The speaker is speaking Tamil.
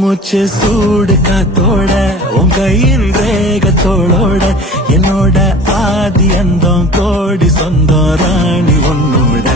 மூச்சு சூடு காத்தோட உன் கையின் ரேகத்தோளோட என்னோட ஆதி அந்தம் கோடி சொந்தம் ராணி உன்னோட